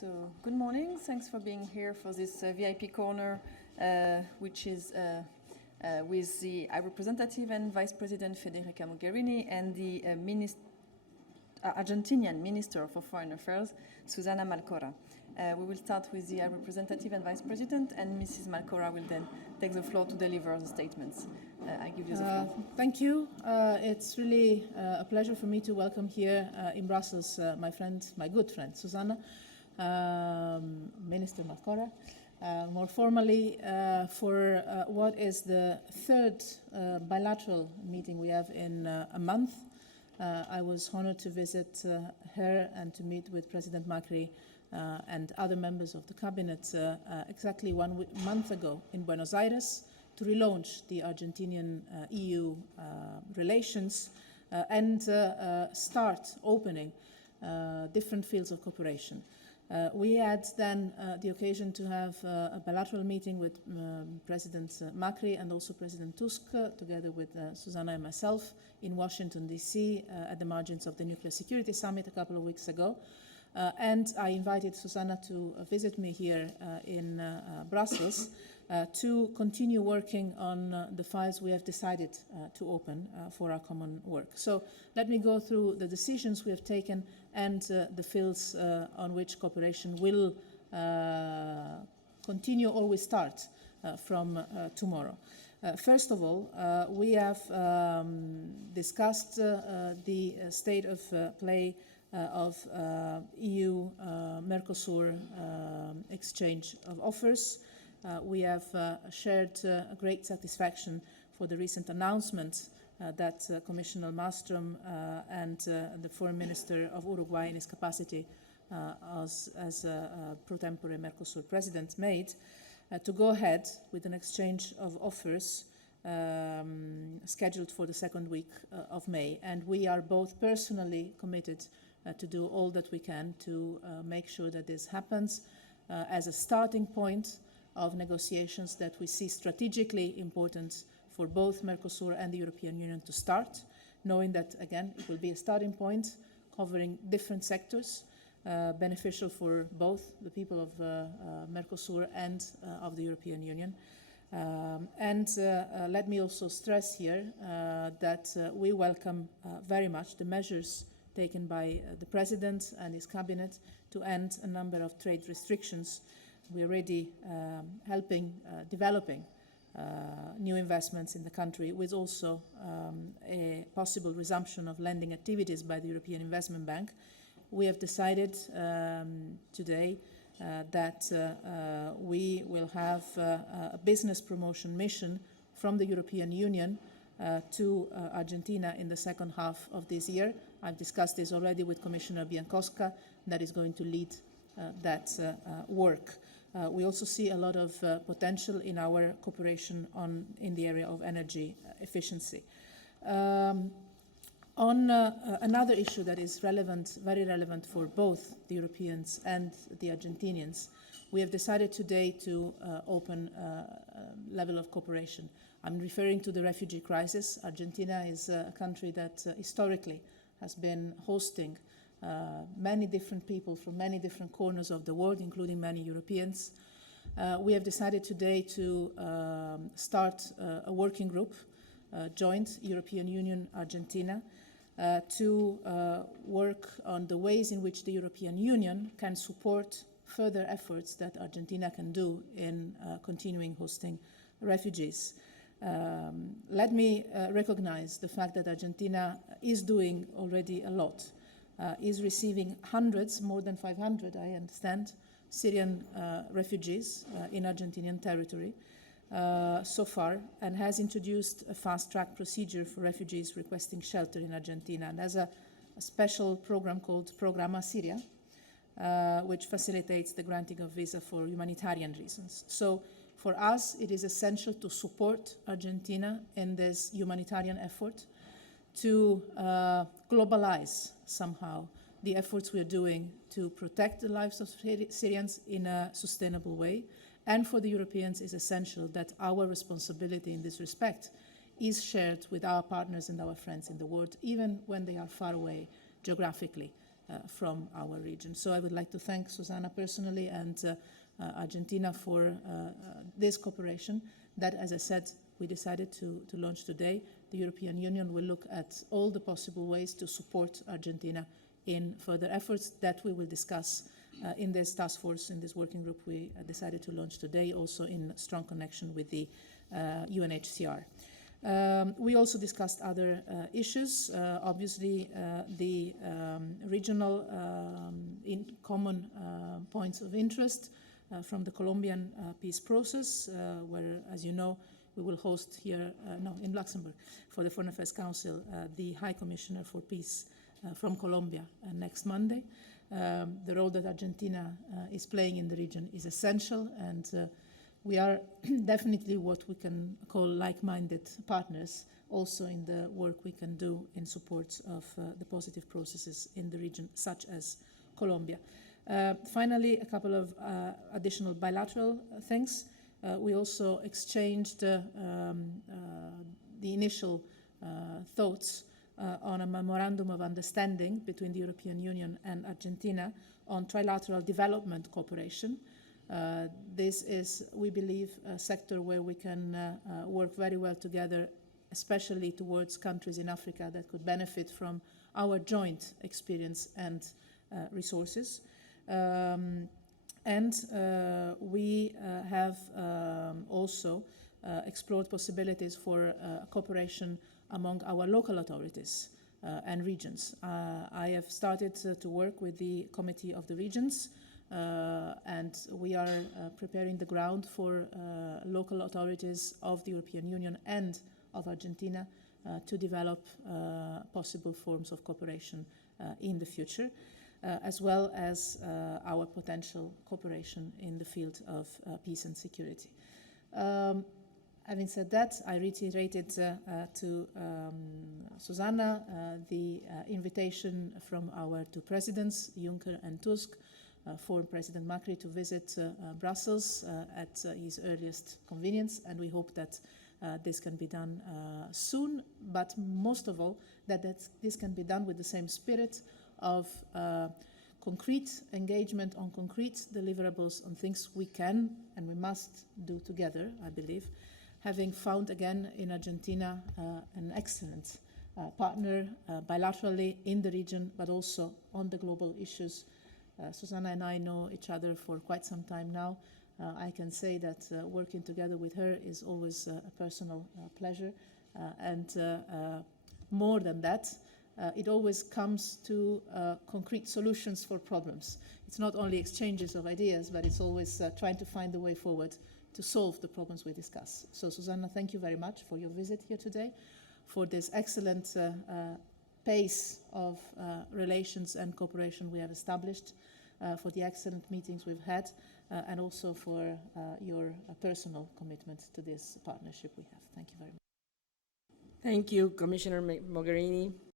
So, good morning. Thanks for being here for this VIP corner, which is with the High Representative and Vice President Federica Mogherini and the Argentinian Minister for Foreign Affairs, Susana MALCORRA. We will start with the High Representative and Vice President, and Mrs. MALCORRA will then take the floor to deliver the statements. I give you the floor. Thank you. It's really a pleasure for me to welcome here in Brussels my friend, my good friend, Susana, Minister MALCORRA, more formally for what is the third bilateral meeting we have in a month. I was honored to visit her and to meet with President Macri and other members of the cabinet exactly 1 month ago in Buenos Aires to relaunch the Argentinian EU relations and start opening different fields of cooperation. We had then the occasion to have a bilateral meeting with President Macri and also President Tusk, together with Susana and myself, in Washington, D.C., at the margins of the Nuclear Security Summit a couple of weeks ago. And I invited Susana to visit me here in Brussels to continue working on the files we have decided to open for our common work. So let me go through the decisions we have taken and the fields on which cooperation will continue or will start from tomorrow. First of all, we have discussed the state of play of EU-Mercosur exchange of offers. We have shared great satisfaction for the recent announcement that Commissioner Malmström and the Foreign Minister of Uruguay in his capacity as pro tempore Mercosur President made to go ahead with an exchange of offers scheduled for the second week of May. And we are both personally committed to do all that we can to make sure that this happens as a starting point of negotiations that we see strategically important for both Mercosur and the European Union to start, knowing that, again, it will be a starting point covering different sectors, beneficial for both the people of Mercosur and of the European Union. Let me also stress here that we welcome very much the measures taken by the President and his cabinet to end a number of trade restrictions. We're already helping developing new investments in the country, with also a possible resumption of lending activities by the European Investment Bank. We have decided today that we will have a business promotion mission from the European Union to Argentina in the second half of this year. I've discussed this already with Commissioner Bieńkowska, that is going to lead that work. We also see a lot of potential in our cooperation in the area of energy efficiency. On another issue that is relevant, very relevant for both the Europeans and the Argentinians, we have decided today to open a level of cooperation. I'm referring to the refugee crisis. Argentina is a country that historically has been hosting many different people from many different corners of the world, including many Europeans. We have decided today to start a working group, joint European Union-Argentina, to work on the ways in which the European Union can support further efforts that Argentina can do in continuing hosting refugees. Let me recognize the fact that Argentina is doing already a lot, is receiving hundreds, more than 500, I understand, Syrian refugees in Argentinian territory so far, and has introduced a fast-track procedure for refugees requesting shelter in Argentina, and has a special program called Programa Syria, which facilitates the granting of visa for humanitarian reasons. So for us, it is essential to support Argentina in this humanitarian effort, to globalize somehow the efforts we are doing to protect the lives of Syrians in a sustainable way. And for the Europeans, it's essential that our responsibility in this respect is shared with our partners and our friends in the world, even when they are far away geographically from our region. So I would like to thank Susana personally and Argentina for this cooperation that, as I said, we decided to launch today. The European Union will look at all the possible ways to support Argentina in further efforts that we will discuss in this task force, in this working group we decided to launch today, also in strong connection with the UNHCR. We also discussed other issues, obviously the regional common points of interest from the Colombian peace process, where, as you know, we will host here, in Luxembourg, for the Foreign Affairs Council, the High Commissioner for Peace from Colombia next Monday. The role that Argentina is playing in the region is essential, and we are definitely what we can call like-minded partners, also in the work we can do in support of the positive processes in the region, such as Colombia. Finally, a couple of additional bilateral things. We also exchanged the initial thoughts on a memorandum of understanding between the European Union and Argentina on trilateral development cooperation. This is, we believe, a sector where we can work very well together, especially towards countries in Africa that could benefit from our joint experience and resources. We have also explored possibilities for cooperation among our local authorities and regions. I have started to work with the Committee of the Regions, and we are preparing the ground for local authorities of the European Union and of Argentina to develop possible forms of cooperation in the future, as well as our potential cooperation in the field of peace and security. Having said that, I reiterated to Susana the invitation from our two presidents, Juncker and Tusk, for President Macri to visit Brussels at his earliest convenience, and we hope that this can be done soon, but most of all, that this can be done with the same spirit of concrete engagement on concrete deliverables on things we can and we must do together, I believe, having found again in Argentina an excellent partner bilaterally in the region, but also on the global issues. Susana and I know each other for quite some time now. I can say that working together with her is always a personal pleasure, and more than that, it always comes to concrete solutions for problems. It's not only exchanges of ideas, but it's always trying to find the way forward to solve the problems we discuss. So, Susana, thank you very much for your visit here today, for this excellent pace of relations and cooperation we have established, for the excellent meetings we've had, and also for your personal commitment to this partnership we have. Thank you very much. Thank you, Commissioner Mogherini.